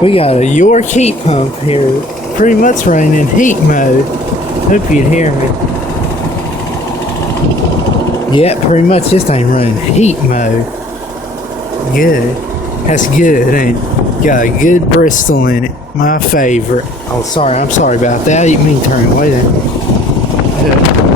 We got a York heat pump here, pretty much running in heat mode. Hope you'd hear me. Yeah, pretty much this thing running heat mode. Good. That's good, ain't it? Got a good Bristol in it. My favorite. Oh, sorry. I'm sorry about that. I didn't mean to turn away there.